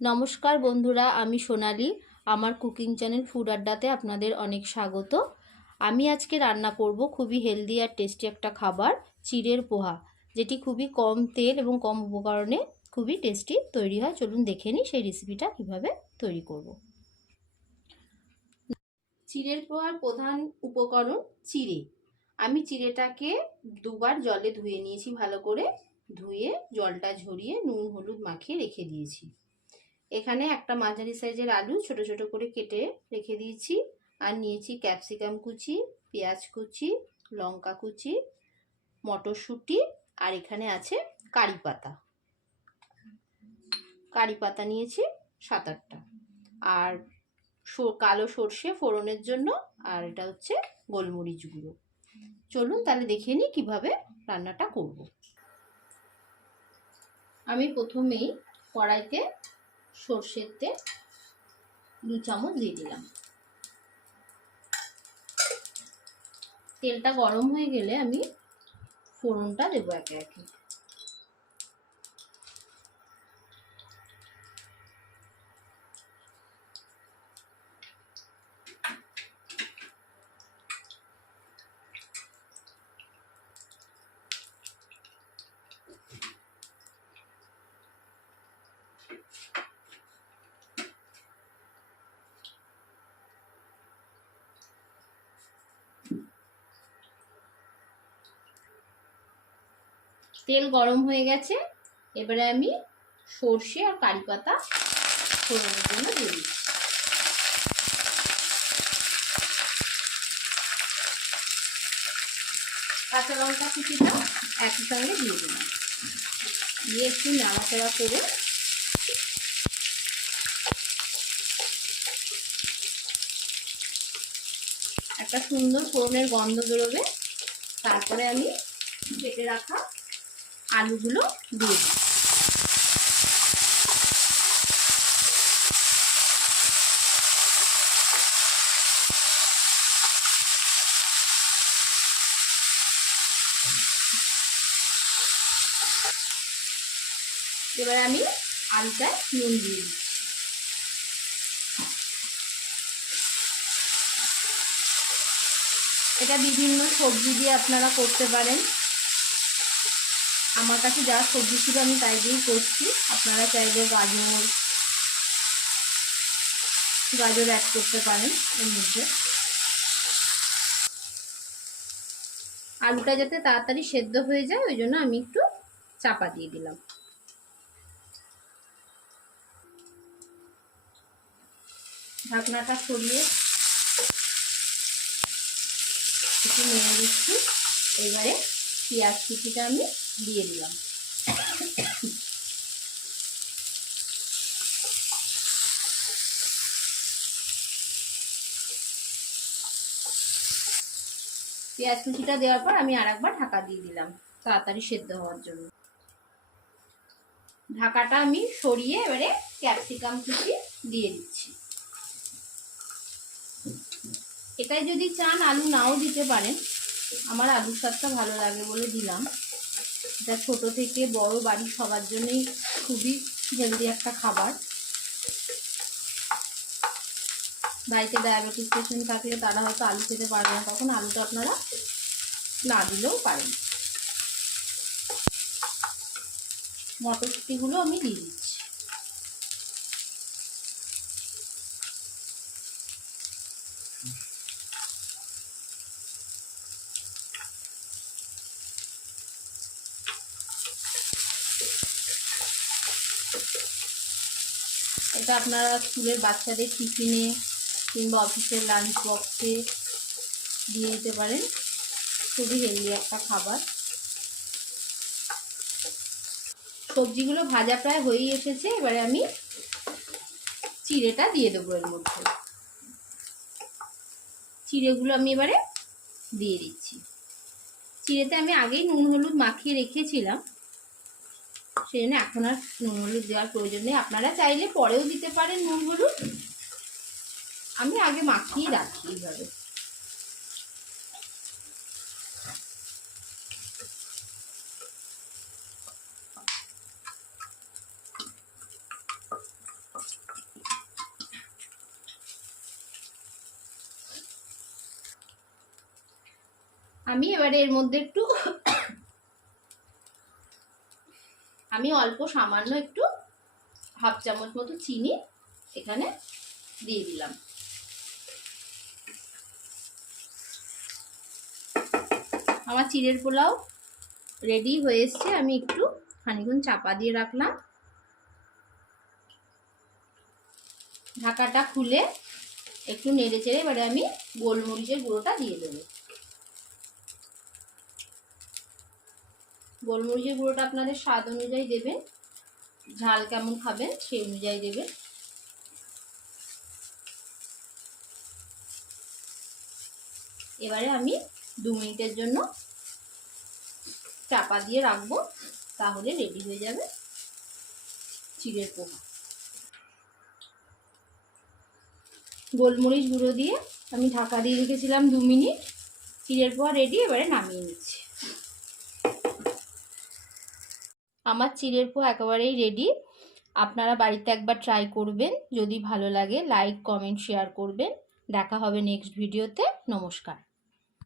নমস্কার বন্ধুরা, আমি সোনালি। আমার কুকিং চ্যানেল ফুড আড্ডাতে আপনাদের অনেক স্বাগত। আমি আজকে রান্না করব খুবই হেলদি আর টেস্টি একটা খাবার, চিড়ের পোহা, যেটি খুবই কম তেল এবং কম উপকরণে খুবই টেস্টি তৈরি হয়। চলুন দেখে নিই সেই রেসিপিটা কিভাবে তৈরি করব। চিড়ের পোহার প্রধান উপকরণ চিড়ে। আমি চিড়েটাকে দুবার জলে ধুয়ে নিয়েছি, ভালো করে ধুয়ে জলটা ঝরিয়ে নুন হলুদ মাখিয়ে রেখে দিয়েছি। এখানে একটা মাঝারি সাইজের আলু ছোট ছোট করে কেটে রেখে দিয়েছি, আর নিয়েছি ক্যাপসিকাম কুচি, পেঁয়াজ কুচি, লঙ্কা কুচি, মটরশুঁটি, আর এখানে আছে কারি পাতা। কারি পাতা নিয়েছি 7-8টা, আর কালো সর্ষে ফোড়নের জন্য, আর এটা হচ্ছে গোলমরিচ গুঁড়ো। চলুন তাহলে দেখে নিই কিভাবে রান্নাটা করব। আমি প্রথমেই কড়াইতে সর্ষের তেল 2 চামচ দিয়ে দিলাম। তেলটা গরম হয়ে গেলে আমি ফোড়নটা দেবো একে একে। তেল গরম হয়ে গেছে, এবারে আমি সর্ষে আর কারি পাতা ফোড়নের জন্য দিয়ে দিচ্ছি। কাঁচা লঙ্কা কুচিটা একই সঙ্গে দিয়ে দিলাম, দিয়ে একটু নাড়াচাড়া করে একটা সুন্দর ফোড়নের গন্ধ বেরোবে। তারপরে আমি কেটে রাখা আলুগুলো দিয়ে দিই। এবার আমি আলুটায় নুন দিয়ে দিই। এটা বিভিন্ন সবজি দিয়ে আপনারা করতে পারেন। আমার কাছে যা সবজি ছিল আমি তাই দিয়েই করছি। আপনারা চাইলে গাজর অ্যাড করতে পারেন এর মধ্যে। আলুটা যাতে তাড়াতাড়ি সেদ্ধ হয়ে যায় ওই জন্য আমি একটু চাপা দিয়ে দিলাম। ঢাকনাটা সরিয়ে একটু নেড়ে দিচ্ছি। এবারে পেঁয়াজ কুচিটা আমি দিয়ে দিলাম। পেঁয়াজ কুচিটা দেওয়ার পর আমি আরেকবার ঢাকা দিয়ে দিলাম তাড়াতাড়ি সেদ্ধ হওয়ার জন্য। ঢাকাটা আমি সরিয়ে এবারে ক্যাপসিকাম কুচি দিয়ে দিচ্ছি। এটাই যদি চান আলু নাও দিতে পারেন, আমার আলুর স্বাদটা ভালো লাগে বলে দিলাম। এটা ছোট থেকে বড় বাড়ির সবার জন্যই খুবই হেলদি একটা খাবার। বাড়িতে ডায়াবেটিস পেশেন্ট থাকলে তারা হয়তো আলু খেতে পারবে না, তখন আলুটা আপনারা না দিলেও পারেন। মটরশুঁটিগুলো আমি দিয়ে দিচ্ছি। এটা আপনারা স্কুলের বাচ্চাদের টিফিনে কিংবা অফিসের লাঞ্চ বক্সে দিয়ে দিতে পারেন। খুবই হেলদি একটা খাবার। সবজিগুলো ভাজা প্রায় হয়েই এসেছে, এবারে আমি চিড়েটা দিয়ে দেবো এর মধ্যে। চিড়েগুলো আমি এবারে দিয়ে দিচ্ছি। চিড়েতে আমি আগেই নুন হলুদ মাখিয়ে রেখেছিলাম, সেই জন্য এখন আর নুন হলুদ দেওয়ার প্রয়োজন নেই। আপনারা চাইলে পরেও দিতে পারেন নুন হলুদ, আমি আগে মাখিয়ে রাখি এইভাবে। আমি এবারে এর মধ্যে একটু আমি অল্প সামান্য একটু হাফ চামচ মতো চিনি এখানে দিয়ে দিলাম। আমার চিড়ের পোলাও রেডি হয়ে এসছে। আমি একটু খানিকক্ষণ চাপা দিয়ে রাখলাম। ঢাকাটা খুলে একটু নেড়ে চেড়ে এবারে আমি গোলমরিচের গুঁড়োটা দিয়ে দেবো। গোলমরিচের গুঁড়োটা আপনাদের স্বাদ অনুযায়ী দেবেন, ঝাল কেমন খাবেন সেই অনুযায়ী দেবেন। এবারে আমি 2 মিনিটের জন্য চাপা দিয়ে রাখবো, তাহলে রেডি হয়ে যাবে চিড়ের পোহা। গোলমরিচ গুঁড়ো দিয়ে আমি ঢাকা দিয়ে রেখেছিলাম 2 মিনিট। চিড়ের পোহা রেডি, এবারে নামিয়ে নিচ্ছি। আমার চিড়ের পোহা একেবারেই রেডি। আপনারা বাড়িতে একবার ট্রাই করবেন, যদি ভালো লাগে লাইক কমেন্ট শেয়ার করবেন। দেখা হবে নেক্সট ভিডিওতে। নমস্কার।